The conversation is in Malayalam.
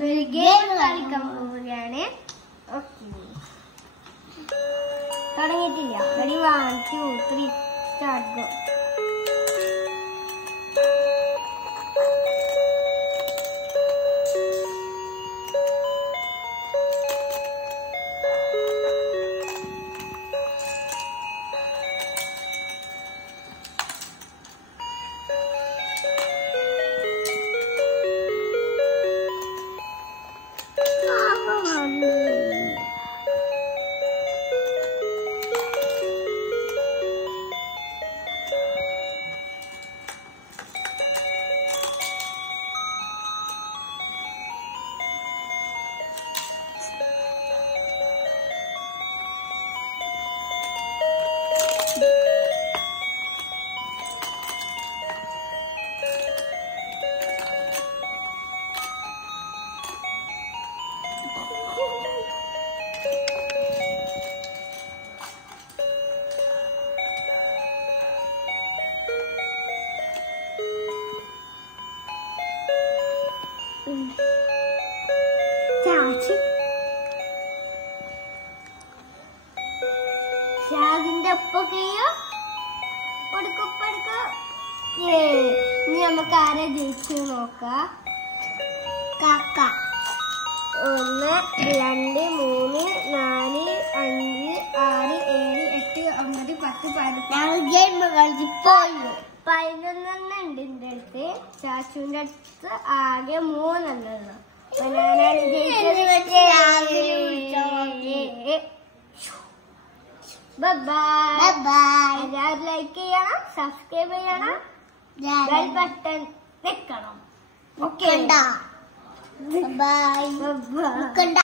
ഒരു ഗെയിം കളിക്കാൻ പോവുകയാണ്. ഓക്കെ, തുടങ്ങിയിട്ടില്ല. Ready, 1 2 3 start go. ഷാദിന്റെ ഒപ്പൊക്കെയോ കൊടുക്കും. ഇനി നമുക്ക് ആരെ ജയിച്ചു നോക്കാം. കാക്ക 1 2 3 4 5 6 7 8 9 10 11 ഉണ്ട് എന്റെ അടുത്ത്. ചാച്ചുവിന്റെ അടുത്ത് ആകെ 3 ഉള്ളൂ. അപ്പൊ ഞാനാണ് ജയിച്ചത്. എല്ലാവരും ലൈക്ക് ചെയ്യണം, സബ്സ്ക്രൈബ് ചെയ്യണം, ബെൽ ബട്ടൺ വെക്കണം. Okay, by.